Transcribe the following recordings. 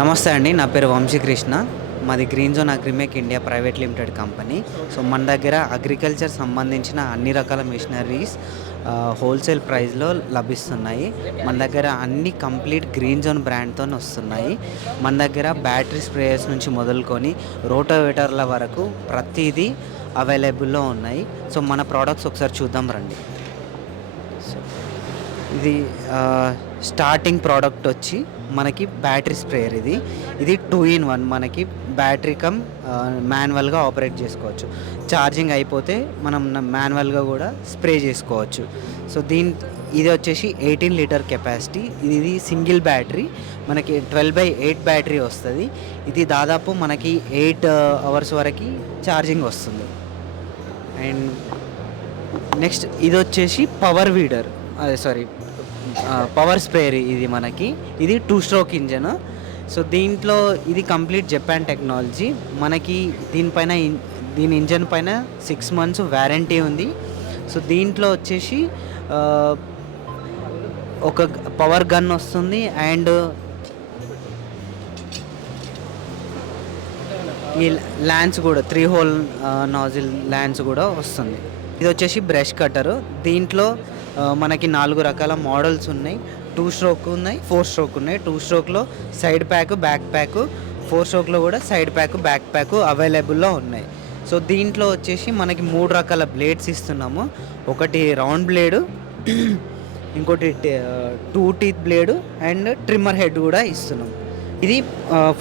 నమస్తే అండి. నా పేరు వంశీకృష్ణ. మాది green zone agrimac India private limited company. So, మన దగ్గర అగ్రికల్చర్ సంబంధించిన అన్ని రకాల మిషనరీస్ హోల్సేల్ ప్రైస్‌లో లభిస్తున్నాయి. మన దగ్గర అన్ని కంప్లీట్ గ్రీన్ జోన్ బ్రాండ్‌తోని వస్తున్నాయి. మన దగ్గర బ్యాటరీ స్ప్రేయర్స్ నుంచి మొదలుకొని రోటోవేటర్ల వరకు ప్రతీదీ అవైలబుల్‌లో ఉన్నాయి. సో, మన ప్రొడక్ట్స్ ఒకసారి చూద్దాం రండి. సో, ఇది స్టార్టింగ్ ప్రోడక్ట్ వచ్చి మనకి బ్యాటరీ స్ప్రేయర్ ఇది 2 in 1 మనకి బ్యాటరీ కమ్ మాన్యువల్గా ఆపరేట్ చేసుకోవచ్చు. ఛార్జింగ్ అయిపోతే మనం మాన్యువల్గా కూడా స్ప్రే చేసుకోవచ్చు. సో ఇది వచ్చేసి 18 లీటర్ కెపాసిటీ. ఇది సింగిల్ బ్యాటరీ మనకి 12/8 బ్యాటరీ వస్తుంది. ఇది దాదాపు మనకి 8 hours వరకు ఛార్జింగ్ వస్తుంది. అండ్ నెక్స్ట్ ఇది వచ్చేసి పవర్ వీడర్, పవర్ స్ప్రేయర్. ఇది 2 stroke ఇంజన్. సో దీంట్లో ఇది కంప్లీట్ జపాన్ టెక్నాలజీ. మనకి దీని ఇంజన్ పైన 6 months వారంటీ ఉంది. సో దీంట్లో వచ్చేసి ఒక పవర్ గన్ వస్తుంది అండ్ ఈ ల్యాన్స్ కూడా 3 hole నాజిల్ ల్యాన్స్ కూడా వస్తుంది. ఇది వచ్చేసి బ్రష్ కట్టరు. దీంట్లో మనకి 4 రకాల మోడల్స్ ఉన్నాయి. 2 stroke ఉన్నాయి, 4 stroke ఉన్నాయి. 2 strokeలో సైడ్ ప్యాక్, బ్యాక్ ప్యాక్, 4 strokeలో కూడా సైడ్ ప్యాక్, బ్యాక్ ప్యాక్ అవైలబుల్లో ఉన్నాయి. సో దీంట్లో వచ్చేసి మనకి 3 రకాల బ్లేడ్స్ ఇస్తున్నాము. ఒకటి రౌండ్ బ్లేడు, ఇంకోటి 2 teeth blade and trimmer head కూడా ఇస్తున్నాం. ఇది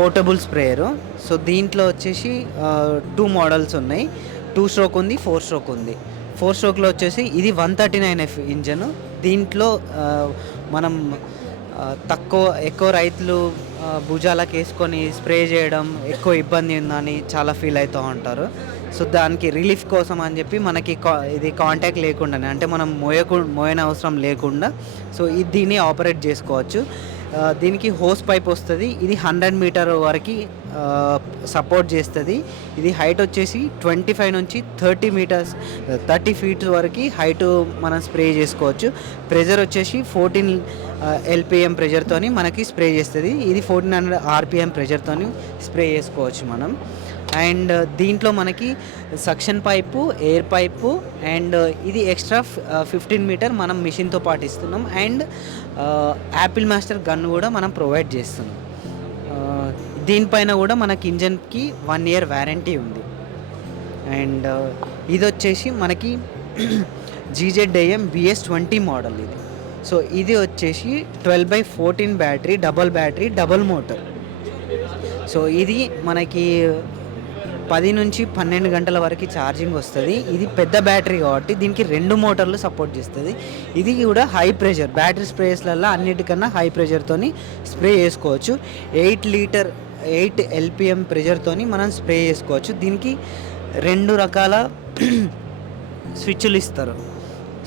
పోర్టబుల్ స్ప్రేయరు. సో దీంట్లో వచ్చేసి 2 మోడల్స్ ఉన్నాయి. 2 stroke ఉంది, 4 stroke ఉంది. 4 strokeలో వచ్చేసి ఇది 139F ఇంజను. దీంట్లో మనం ఎక్కువ రైతులు భుజాలకు వేసుకొని స్ప్రే చేయడం ఎక్కువ ఇబ్బంది ఉందని చాలా ఫీల్ అవుతూ ఉంటారు. సో దానికి రిలీఫ్ కోసం అని చెప్పి మనకి ఇది కాంటాక్ట్ లేకుండానే, అంటే మనం మోయన అవసరం లేకుండా సో దీన్ని ఆపరేట్ చేసుకోవచ్చు. దీనికి హోస్ పైప్ వస్తుంది. ఇది 100 meter వరకు సపోర్ట్ చేస్తుంది. ఇది హైట్ వచ్చేసి 25 నుంచి 30 feet వరకు హైట్ మనం స్ప్రే చేసుకోవచ్చు. ప్రెజర్ వచ్చేసి 14 LPM ప్రెజర్తోని మనకి స్ప్రే చేస్తుంది. ఇది 1400 RPM ప్రెజర్తోని స్ప్రే చేసుకోవచ్చు మనం. అండ్ దీంట్లో మనకి suction pipe, air pipe and ఇది ఎక్స్ట్రా 15 meter మనం మిషన్తో పాటు ఇస్తున్నాం. అండ్ యాపిల్ మాస్టర్ గన్ కూడా మనం ప్రొవైడ్ చేస్తున్నాం. దీనిపైన కూడా మనకి ఇంజన్కి 1 year వారంటీ ఉంది. అండ్ ఇది వచ్చేసి మనకి GZIM BS20 మోడల్ ఇది. సో ఇది వచ్చేసి 12/14 బ్యాటరీ, డబల్ మోటార్. సో ఇది మనకి 10 నుంచి 12 గంటల వరకు ఛార్జింగ్ వస్తుంది. ఇది పెద్ద బ్యాటరీ కాబట్టి దీనికి 2 మోటార్లు సపోర్ట్ చేస్తుంది. ఇది కూడా హై ప్రెషర్ బ్యాటరీ స్ప్రేస్లలో అన్నిటికన్నా హై ప్రెషర్తోని స్ప్రే చేసుకోవచ్చు. 8 LPM ప్రెషర్తోని మనం స్ప్రే చేసుకోవచ్చు. దీనికి 2 రకాల స్విచ్లు ఇస్తారు.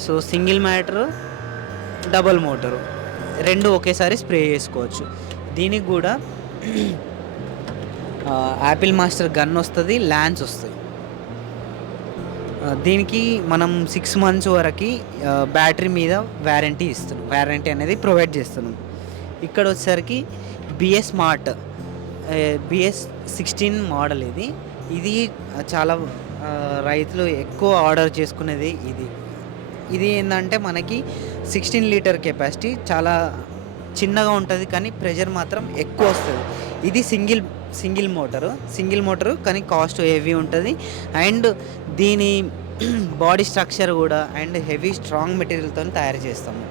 So single matter, double motor 2 ఒకేసారి స్ప్రే చేసుకోవచ్చు. దీనికి కూడా యాపిల్ మాస్టర్ గన్ వస్తుంది, ల్యాన్స్ వస్తుంది. దీనికి మనం 6 months వరకు బ్యాటరీ మీద వారంటీ అనేది ప్రొవైడ్ చేస్తున్నాం. ఇక్కడ వచ్చేసరికి BS స్మార్ట్ BS16 మోడల్. ఇది చాలా రైతులు ఎక్కువ ఆర్డర్ చేసుకునేది. ఇది ఏంటంటే మనకి 16 లీటర్ కెపాసిటీ, చాలా చిన్నగా ఉంటుంది కానీ ప్రెషర్ మాత్రం ఎక్కువ వస్తుంది. ఇది సింగిల్ మోటరు కానీ కాస్ట్ హెవీ ఉంటుంది. అండ్ దీని బాడీ స్ట్రక్చర్ కూడా అండ్ హెవీ స్ట్రాంగ్ మెటీరియల్తో తయారు చేస్తాము.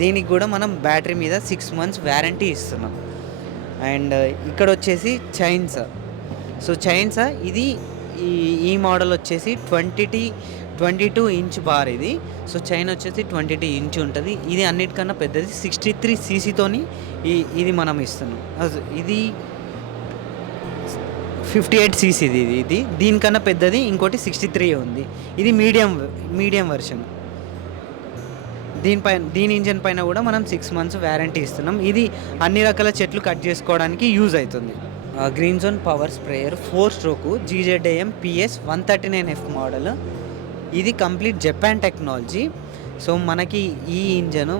దీనికి కూడా మనం బ్యాటరీ మీద 6 months వారంటీ ఇస్తున్నాం. అండ్ ఇక్కడ వచ్చేసి చైన్స్. సో ఇది ఈ మోడల్ వచ్చేసి 22 inch బార్ ఇది. సో చైన్ వచ్చేసి 22 inch ఉంటుంది. ఇది అన్నిటికన్నా పెద్దది 63 cc ఇది మనం ఇస్తున్నాం. ఇది 58 cc ఇది. దీనికన్నా పెద్దది ఇంకోటి 63 ఉంది. ఇది మీడియం వర్షన్. దీని ఇంజన్ పైన కూడా మనం 6 months వారంటీ ఇస్తున్నాం. ఇది అన్ని రకాల చెట్లు కట్ చేసుకోవడానికి యూజ్ అవుతుంది. Green zone power sprayer 4 stroke GZIM PS139F model. ఇది కంప్లీట్ జపాన్ టెక్నాలజీ. సో మనకి ఈ ఇంజను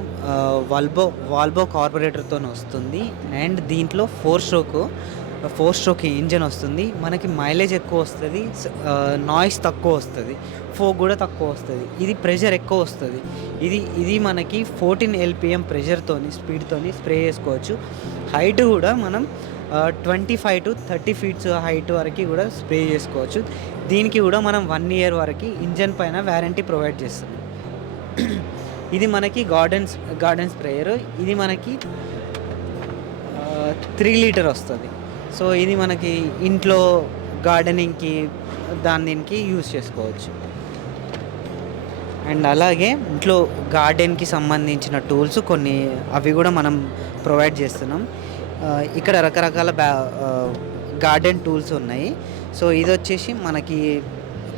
వాల్వో కార్బొరేటర్తో వస్తుంది. అండ్ దీంట్లో ఫోర్ స్ట్రోక్ ఇంజన్ వస్తుంది. మనకి మైలేజ్ ఎక్కువ వస్తుంది, నాయిస్ తక్కువ వస్తుంది, ఫోక్ కూడా తక్కువ వస్తుంది. ఇది ప్రెషర్ ఎక్కువ వస్తుంది. ఇది మనకి 14 LPM స్పీడ్తోని స్ప్రే చేసుకోవచ్చు. హైట్ కూడా మనం 25 to 30 ఫీట్స్ హైట్ వరకు కూడా స్ప్రే చేసుకోవచ్చు. దీనికి కూడా మనం 1 year వరకు ఇంజన్ పైన వారంటీ ప్రొవైడ్ చేస్తుంది. ఇది మనకి గార్డెన్ స్ప్రేయర్. ఇది మనకి 3 లీటర్ వస్తుంది. సో ఇది మనకి ఇంట్లో గార్డెనింగ్కి దీనికి యూజ్ చేసుకోవచ్చు. అండ్ అలాగే ఇంట్లో గార్డెన్కి సంబంధించిన టూల్స్ కొన్ని అవి కూడా మనం ప్రొవైడ్ చేస్తున్నాం. ఇక్కడ రకరకాల గార్డెన్ టూల్స్ ఉన్నాయి. సో ఇది వచ్చేసి మనకి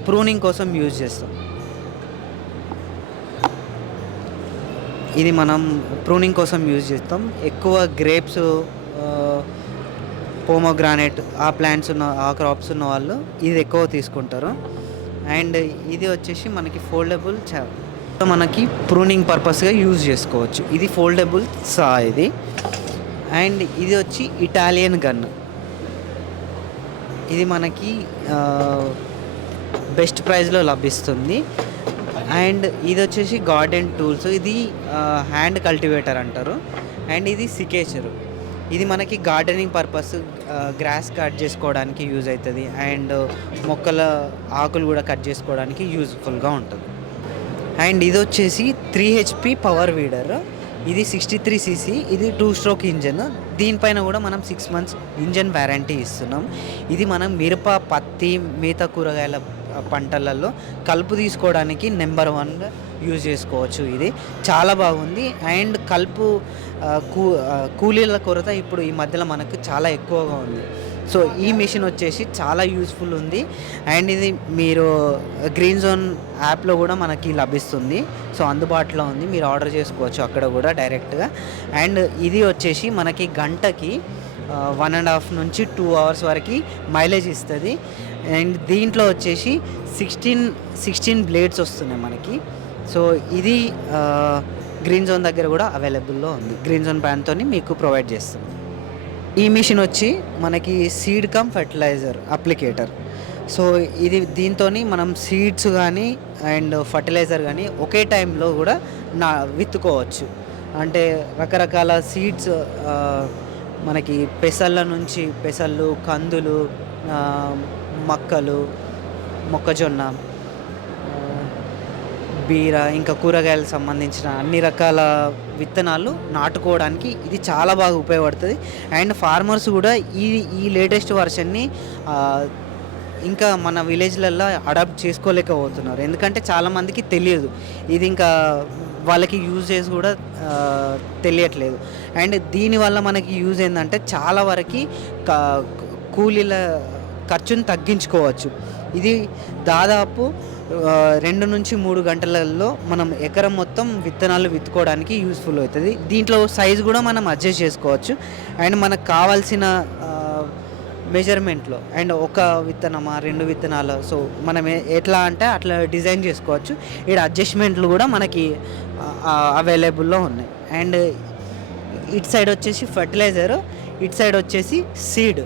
ప్రూనింగ్ కోసం యూజ్ చేస్తాం. ఇది మనం ప్రూనింగ్ కోసం యూజ్ చేస్తాం. ఎక్కువ గ్రేప్స్, పోమోగ్రానేట్ ఆ ప్లాంట్స్ ఆ క్రాప్స్ ఉన్న వాళ్ళు ఇది ఎక్కువ తీసుకుంటారు. అండ్ ఇది వచ్చేసి మనకి ఫోల్డబుల్ మనకి ప్రూనింగ్ పర్పస్గా యూజ్ చేసుకోవచ్చు. ఇది ఫోల్డబుల్ సా ఇది. అండ్ ఇది వచ్చి ఇటాలియన్ గన్. ఇది మనకి బెస్ట్ ప్రైస్లో లభిస్తుంది. అండ్ ఇది వచ్చేసి గార్డెన్ టూల్స్. ఇది హ్యాండ్ కల్టివేటర్ అంటారు. అండ్ ఇది సికేచరు. ఇది మనకి గార్డెనింగ్ పర్పస్, గ్రాస్ కట్ చేసుకోవడానికి యూజ్ అవుతుంది. అండ్ మొక్కల ఆకులు కూడా కట్ చేసుకోవడానికి యూజ్ఫుల్గా ఉంటుంది. అండ్ ఇది వచ్చేసి 3 HP పవర్ వీడర్. ఇది 63cc. ఇది 2 స్ట్రోక్ ఇంజన్. దీనిపైన కూడా మనం 6 months ఇంజన్ వారంటీ ఇస్తున్నాం. ఇది మనం మిరప, పత్తి, మిగతా కూరగాయల పంటలలో కలుపు తీసుకోవడానికి నెంబర్ 1గా యూజ్ చేసుకోవచ్చు. ఇది చాలా బాగుంది. అండ్ కలుపు కూలీల కొరత ఇప్పుడు ఈ మధ్యలో మనకు చాలా ఎక్కువగా ఉంది. సో ఈ మిషన్ వచ్చేసి చాలా యూస్ఫుల్ ఉంది. అండ్ ఇది మీరు గ్రీన్ జోన్ యాప్లో కూడా మనకి లభిస్తుంది. సో అందుబాటులో ఉంది, మీరు ఆర్డర్ చేసుకోవచ్చు అక్కడ కూడా డైరెక్ట్గా. అండ్ ఇది వచ్చేసి మనకి గంటకి 1.5 నుంచి 2 hours వరకు మైలేజ్ ఇస్తుంది. అండ్ దీంట్లో వచ్చేసి 16 బ్లేడ్స్ వస్తున్నాయి మనకి. సో ఇది గ్రీన్ జోన్ దగ్గర కూడా అవైలబుల్లో ఉంది. గ్రీన్ జోన్ బ్రాండ్తో మీకు ప్రొవైడ్ చేస్తుంది. ఈ మిషన్ వచ్చి మనకి seed cum fertilizer applicator. So ఇది దీంతో మనం సీడ్స్ కానీ అండ్ ఫర్టిలైజర్ కానీ ఒకే టైంలో కూడా విత్తుకోవచ్చు. అంటే రకరకాల సీడ్స్ మనకి పెసళ్ళు, కందులు, మక్కలు, మొక్కజొన్న, బీర, ఇంకా కూరగాయలకు సంబంధించిన అన్ని రకాల విత్తనాలు నాటుకోవడానికి ఇది చాలా బాగా ఉపయోగపడుతుంది. అండ్ ఫార్మర్స్ కూడా ఈ లేటెస్ట్ వర్షన్ని ఇంకా మన విలేజ్లలో అడాప్ట్ చేసుకోలేకపోతున్నారు. ఎందుకంటే చాలామందికి తెలియదు. ఇది ఇంకా వాళ్ళకి యూజ్ చేసి కూడా తెలియట్లేదు. అండ్ దీనివల్ల మనకి యూజ్ ఏంటంటే చాలా వరకు కూలీల ఖర్చును తగ్గించుకోవచ్చు. ఇది దాదాపు 2 నుంచి 3 గంటలలో మనం ఎకరం మొత్తం విత్తనాలు విత్తుకోవడానికి యూస్ఫుల్ అవుతుంది. దీంట్లో సైజు కూడా మనం అడ్జస్ట్ చేసుకోవచ్చు. అండ్ మనకు కావాల్సిన మెజర్మెంట్లో అండ్ ఒక విత్తనమా 2 విత్తనాలు, సో మనం ఎట్లా అంటే అట్లా డిజైన్ చేసుకోవచ్చు. ఇక్కడ అడ్జస్ట్మెంట్లు కూడా మనకి అవైలబుల్లో ఉన్నాయి. అండ్ ఇటు సైడ్ వచ్చేసి ఫర్టిలైజర్, ఇటు సైడ్ వచ్చేసి సీడ్,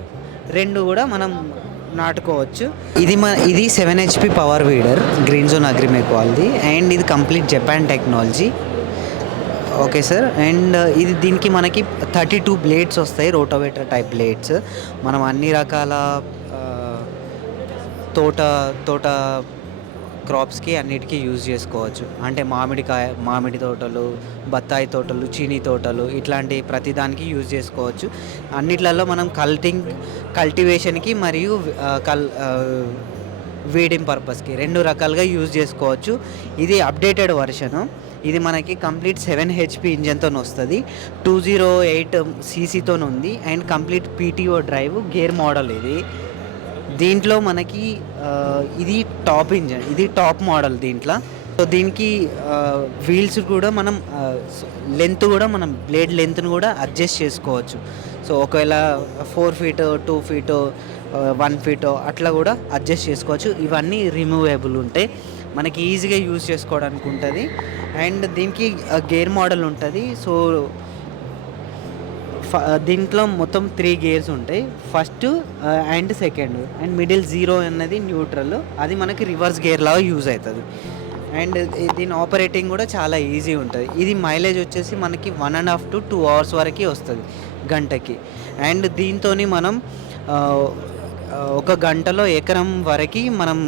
2 కూడా మనం నాటుకోవచ్చు. ఇది 7 HP power weeder green zone agrimac వాళ్ళది. అండ్ ఇది complete Japan technology. Okay sir. And దీనికి మనకి 32 బ్లేడ్స్ వస్తాయి, రోటోవేటర్ టైప్ బ్లేడ్స్. మనం అన్ని రకాల తోట క్రాప్స్కి అన్నిటికీ యూజ్ చేసుకోవచ్చు. అంటే మామిడి తోటలు, బత్తాయి తోటలు, చీనీ తోటలు, ఇట్లాంటి ప్రతిదానికి యూజ్ చేసుకోవచ్చు. అన్నిట్లలో మనం కల్టివేషన్కి మరియు వీడింగ్ పర్పస్కి 2 రకాలుగా యూజ్ చేసుకోవచ్చు. ఇది అప్డేటెడ్ వర్షను. ఇది మనకి కంప్లీట్ 7 HP ఇంజన్తో వస్తుంది, 208cc ఉంది. And complete PTO drive gear model. దీంట్లో మనకి ఇది టాప్ ఇంజన్, ఇది టాప్ మోడల్ దీంట్లో. సో దీనికి వీల్స్ కూడా మనం లెంత్ కూడా మనం బ్లేడ్ లెంత్ను కూడా అడ్జస్ట్ చేసుకోవచ్చు. సో ఒకవేళ 4 feet 2 feet 1 feet అట్లా కూడా అడ్జస్ట్ చేసుకోవచ్చు. ఇవన్నీ రిమూవేబుల్ ఉంటాయి. మనకి ఈజీగా యూజ్ చేసుకోవడానికి ఉంటుంది. అండ్ దీనికి గేర్ మోడల్ ఉంటుంది. సో దీంట్లో మొత్తం 3 గేర్స్ ఉంటాయి. First and second and middle 0 అన్నది న్యూట్రల్, అది మనకి రివర్స్ గేర్ లాగా యూజ్ అవుతుంది. అండ్ దీని ఆపరేటింగ్ కూడా చాలా ఈజీ ఉంటుంది. ఇది మైలేజ్ వచ్చేసి మనకి 1.5 to 2 hours వరకు వస్తుంది గంటకి. అండ్ దీంతో మనం ఒక గంటలో ఎకరం వరకు మనం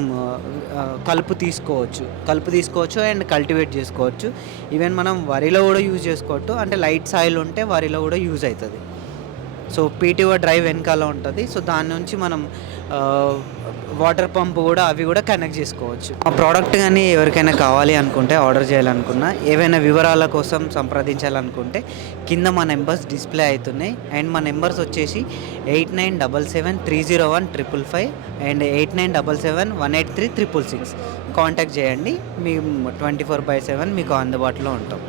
కలుపు తీసుకోవచ్చు అండ్ కల్టివేట్ చేసుకోవచ్చు. ఈవెన్ మనం వరిలో కూడా యూజ్ చేసుకోవచ్చు, అంటే లైట్ సాయిల్ ఉంటే వరిలో కూడా యూజ్ అవుతుంది. సో పీటీఓ డ్రైవ్ వెనకాల ఉంటుంది. సో దాని నుంచి మనం వాటర్ పంప్ కూడా అవి కూడా కనెక్ట్ చేసుకోవచ్చు. ఆ ప్రోడక్ట్ కానీ ఎవరికైనా కావాలి అనుకుంటే, ఆర్డర్ చేయాలనుకున్నా, ఏవైనా వివరాల కోసం సంప్రదించాలనుకుంటే కింద మా నెంబర్స్ డిస్ప్లే అవుతున్నాయి. అండ్ మా నెంబర్స్ వచ్చేసి 8977301555 అండ్ 8977183666. కాంటాక్ట్ చేయండి. మేము 24/7 మీకు అందుబాటులో ఉంటాం.